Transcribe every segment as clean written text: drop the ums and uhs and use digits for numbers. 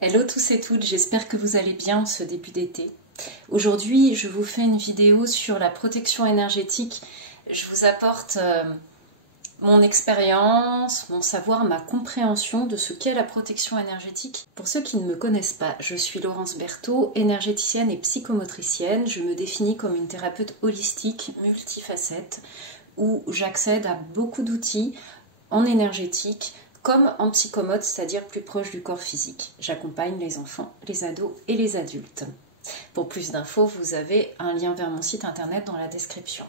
Hello tous et toutes, j'espère que vous allez bien en ce début d'été. Aujourd'hui, je vous fais une vidéo sur la protection énergétique. Je vous apporte mon expérience, mon savoir, ma compréhension de ce qu'est la protection énergétique. Pour ceux qui ne me connaissent pas, je suis Laurence Berthaud, énergéticienne et psychomotricienne. Je me définis comme une thérapeute holistique, multifacette, où j'accède à beaucoup d'outils en énergétique, comme en psychomote, c'est-à-dire plus proche du corps physique. J'accompagne les enfants, les ados et les adultes. Pour plus d'infos, vous avez un lien vers mon site internet dans la description.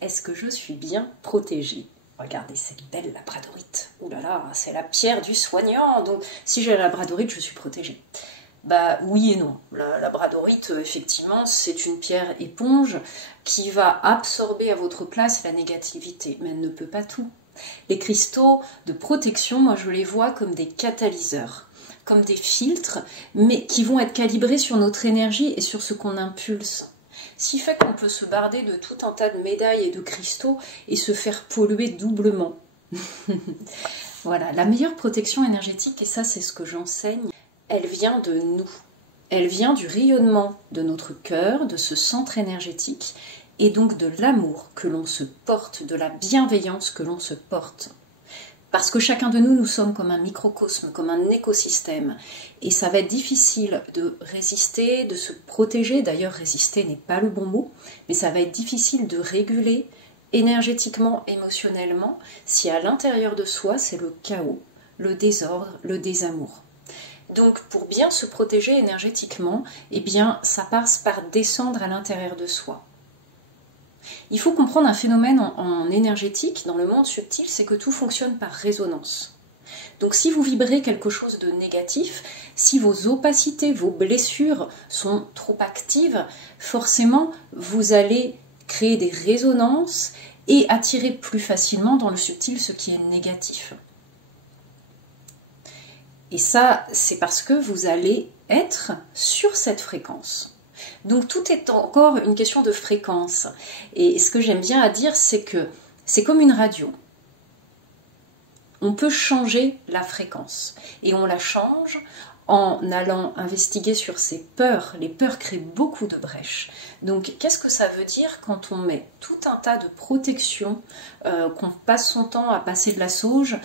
Est-ce que je suis bien protégée? Regardez, c'est belle labradorite. Ouh là là, c'est la pierre du soignant. Donc, si j'ai la labradorite, je suis protégée. Bah oui et non. La labradorite, effectivement, c'est une pierre éponge qui va absorber à votre place la négativité, mais elle ne peut pas tout. Les cristaux de protection, moi je les vois comme des catalyseurs, comme des filtres, mais qui vont être calibrés sur notre énergie et sur ce qu'on impulse. Ce qui fait qu'on peut se barder de tout un tas de médailles et de cristaux et se faire polluer doublement. Voilà, la meilleure protection énergétique, et ça c'est ce que j'enseigne, elle vient de nous. Elle vient du rayonnement de notre cœur, de ce centre énergétique, et donc de l'amour que l'on se porte, de la bienveillance que l'on se porte. Parce que chacun de nous, nous sommes comme un microcosme, comme un écosystème. Et ça va être difficile de résister, de se protéger. D'ailleurs, résister n'est pas le bon mot, mais ça va être difficile de réguler énergétiquement, émotionnellement, si à l'intérieur de soi, c'est le chaos, le désordre, le désamour. Donc, pour bien se protéger énergétiquement, eh bien, ça passe par descendre à l'intérieur de soi. Il faut comprendre un phénomène en énergétique, dans le monde subtil, c'est que tout fonctionne par résonance. Donc si vous vibrez quelque chose de négatif, si vos opacités, vos blessures sont trop actives, forcément vous allez créer des résonances et attirer plus facilement dans le subtil ce qui est négatif. Et ça, c'est parce que vous allez être sur cette fréquence. Donc tout est encore une question de fréquence. Et ce que j'aime bien à dire, c'est que c'est comme une radio. On peut changer la fréquence. Et on la change en allant investiguer sur ses peurs. Les peurs créent beaucoup de brèches. Donc qu'est-ce que ça veut dire quand on met tout un tas de protections, qu'on passe son temps à passer de la sauge,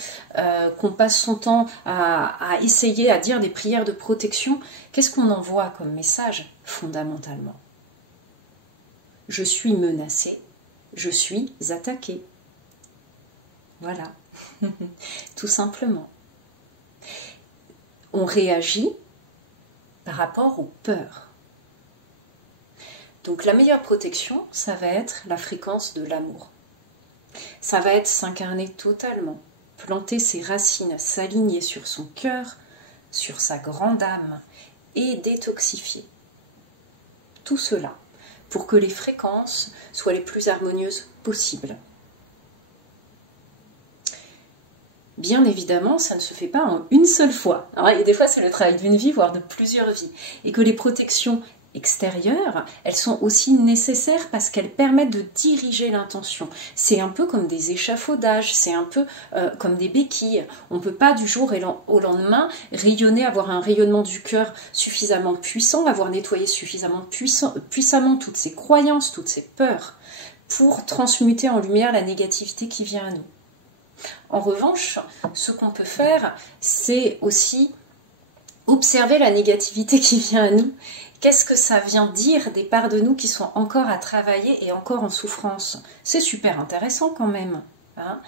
qu'on passe son temps à essayer à dire des prières de protection? Qu'est-ce qu'on envoie comme message fondamentalement? Je suis menacée, je suis attaquée. Voilà, tout simplement. On réagit par rapport aux peurs. Donc la meilleure protection, ça va être la fréquence de l'amour. Ça va être s'incarner totalement, planter ses racines, s'aligner sur son cœur, sur sa grande âme et détoxifier. Tout cela pour que les fréquences soient les plus harmonieuses possibles. Bien évidemment, ça ne se fait pas en une seule fois. Et des fois, c'est le travail d'une vie, voire de plusieurs vies. Et que les protections extérieures, elles sont aussi nécessaires parce qu'elles permettent de diriger l'intention. C'est un peu comme des échafaudages, c'est un peu comme des béquilles. On ne peut pas du jour au lendemain rayonner, avoir un rayonnement du cœur suffisamment puissant, avoir nettoyé suffisamment puissamment toutes ces croyances, toutes ces peurs, pour transmuter en lumière la négativité qui vient à nous. En revanche, ce qu'on peut faire, c'est aussi observer la négativité qui vient à nous. Qu'est-ce que ça vient dire des parts de nous qui sont encore à travailler et encore en souffrance? C'est super intéressant quand même. Hein.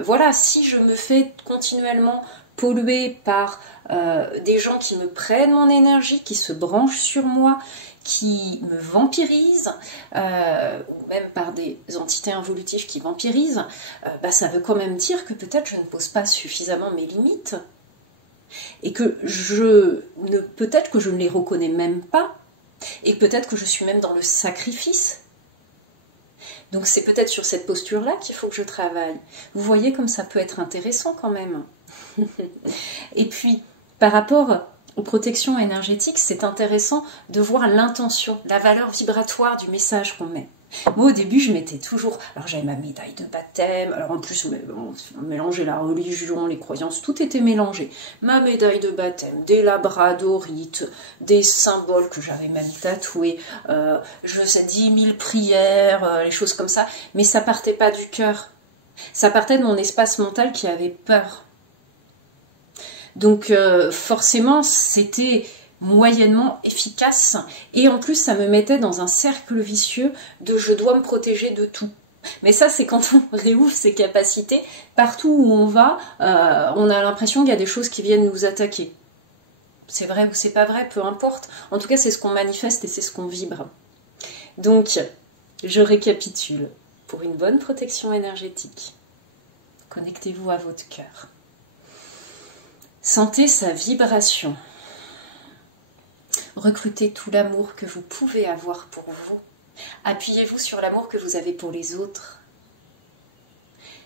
Voilà, si je me fais continuellement polluer par des gens qui me prennent mon énergie, qui se branchent sur moi, qui me vampirisent, ou même par des entités involutives qui vampirisent, ça veut quand même dire que peut-être je ne pose pas suffisamment mes limites. Et que peut-être que je ne les reconnais même pas, et peut-être que je suis même dans le sacrifice. Donc c'est peut-être sur cette posture-là qu'il faut que je travaille. Vous voyez comme ça peut être intéressant quand même. Et puis, par rapport aux protections énergétiques, c'est intéressant de voir l'intention, la valeur vibratoire du message qu'on met. Moi, au début, je mettais toujours... Alors, j'avais ma médaille de baptême. Alors, en plus, on mélangeait la religion, les croyances, tout était mélangé. Ma médaille de baptême, des labradorites, des symboles que j'avais même tatoués, je sais, 10 000 prières, les choses comme ça. Mais ça partait pas du cœur. Ça partait de mon espace mental qui avait peur. Donc, forcément, c'était moyennement efficace, et en plus ça me mettait dans un cercle vicieux de je dois me protéger de tout. Mais ça, c'est quand on réouvre ses capacités. Partout où on va, on a l'impression qu'il y a des choses qui viennent nous attaquer. C'est vrai ou c'est pas vrai, peu importe. En tout cas, c'est ce qu'on manifeste et c'est ce qu'on vibre. Donc, je récapitule. Pour une bonne protection énergétique, connectez-vous à votre cœur. Sentez sa vibration. Recrutez tout l'amour que vous pouvez avoir pour vous. Appuyez-vous sur l'amour que vous avez pour les autres.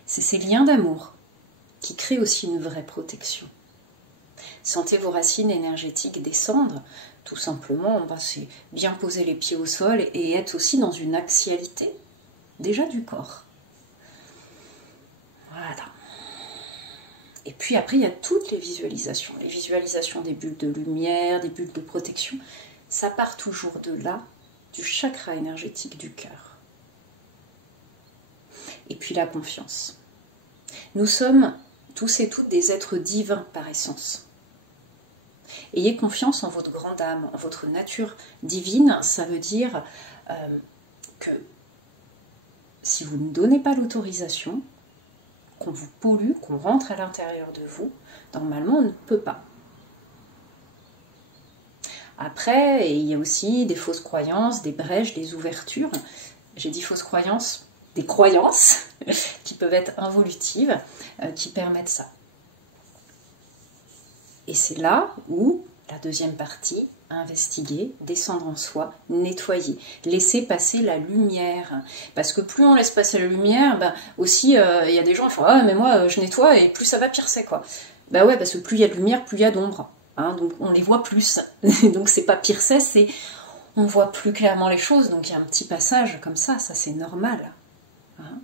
C'est ces liens d'amour qui créent aussi une vraie protection. Sentez vos racines énergétiques descendre. Tout simplement, c'est bien poser les pieds au sol et être aussi dans une axialité, déjà du corps. Voilà. Et puis après, il y a toutes les visualisations des bulles de lumière, des bulles de protection. Ça part toujours de là, du chakra énergétique du cœur. Et puis la confiance. Nous sommes tous et toutes des êtres divins par essence. Ayez confiance en votre grande âme, en votre nature divine. Ça veut dire que si vous ne donnez pas l'autorisation, qu'on vous pollue, qu'on rentre à l'intérieur de vous, normalement on ne peut pas. Après, il y a aussi des fausses croyances, des brèches, des ouvertures. J'ai dit fausses croyances, des croyances qui peuvent être involutives, qui permettent ça. Et c'est là où la deuxième partie, investiguer, descendre en soi, nettoyer, laisser passer la lumière. Parce que plus on laisse passer la lumière, aussi il y a des gens qui font « Ah mais moi je nettoie et plus ça va, pire c'est quoi ». Bah ouais, parce que plus il y a de lumière, plus il y a d'ombre. Hein, donc on les voit plus. Donc c'est pas pire c'est on voit plus clairement les choses. Donc il y a un petit passage comme ça c'est normal. Hein.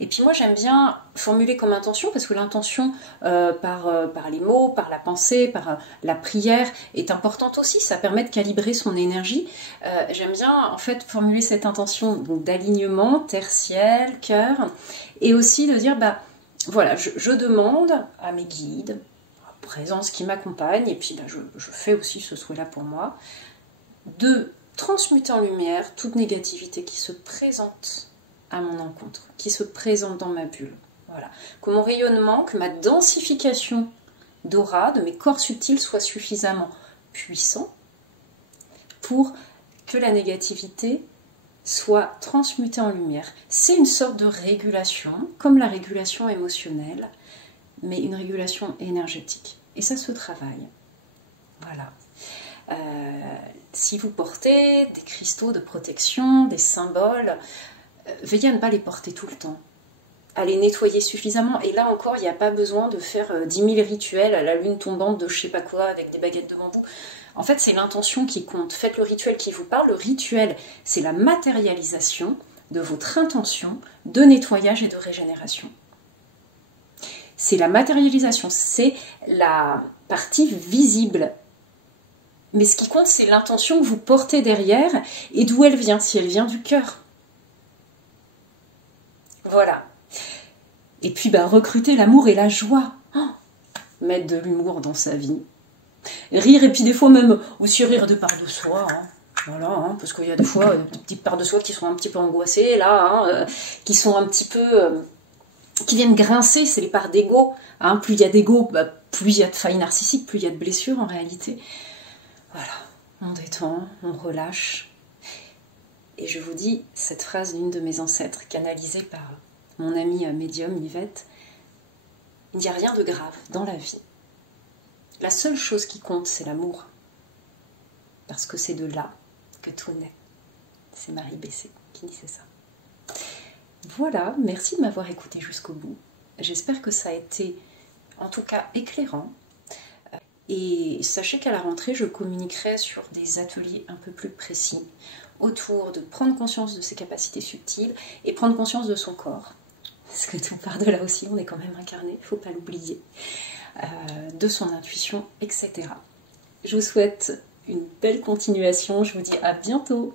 Et puis moi j'aime bien formuler comme intention, parce que l'intention par les mots, par la pensée, par la prière est importante aussi, ça permet de calibrer son énergie. J'aime bien en fait formuler cette intention d'alignement, terre, ciel, cœur, et aussi de dire voilà, je demande à mes guides, à présence qui m'accompagne, et puis je fais aussi ce souhait-là pour moi, de transmuter en lumière toute négativité qui se présente à mon encontre, qui se présente dans ma bulle. Voilà. Que mon rayonnement, que ma densification d'aura, de mes corps subtils soit suffisamment puissant pour que la négativité soit transmutée en lumière. C'est une sorte de régulation, comme la régulation émotionnelle, mais une régulation énergétique. Et ça se travaille. Voilà. Si vous portez des cristaux de protection, des symboles, veillez à ne pas les porter tout le temps, à les nettoyer suffisamment. Et là encore, il n'y a pas besoin de faire 10 000 rituels à la lune tombante de je sais pas quoi avec des baguettes de bambou. En fait, c'est l'intention qui compte. Faites le rituel qui vous parle. Le rituel, c'est la matérialisation de votre intention de nettoyage et de régénération. C'est la matérialisation, c'est la partie visible. Mais ce qui compte, c'est l'intention que vous portez derrière et d'où elle vient, si elle vient du cœur. Voilà. Et puis recruter l'amour et la joie. Mettre de l'humour dans sa vie. Rire, et puis des fois même aussi rire de part de soi. Voilà, parce qu'il y a des fois des petites parts de soi qui sont un petit peu angoissées, là, qui sont un petit peu... qui viennent grincer, c'est les parts d'ego. Plus il y a d'ego, plus il y a de failles narcissiques, plus il y a de blessures en réalité. Voilà, on détend, on relâche. Et je vous dis cette phrase d'une de mes ancêtres, canalisée par mon amie médium Yvette. Il n'y a rien de grave dans la vie. La seule chose qui compte, c'est l'amour. Parce que c'est de là que tout naît. C'est Marie Bessé qui disait ça. Voilà, merci de m'avoir écouté jusqu'au bout. J'espère que ça a été, en tout cas, éclairant. Et sachez qu'à la rentrée, je communiquerai sur des ateliers un peu plus précis autour de prendre conscience de ses capacités subtiles et prendre conscience de son corps. Parce que tout part de là aussi, on est quand même incarné, il ne faut pas l'oublier. De son intuition, etc. Je vous souhaite une belle continuation, je vous dis à bientôt.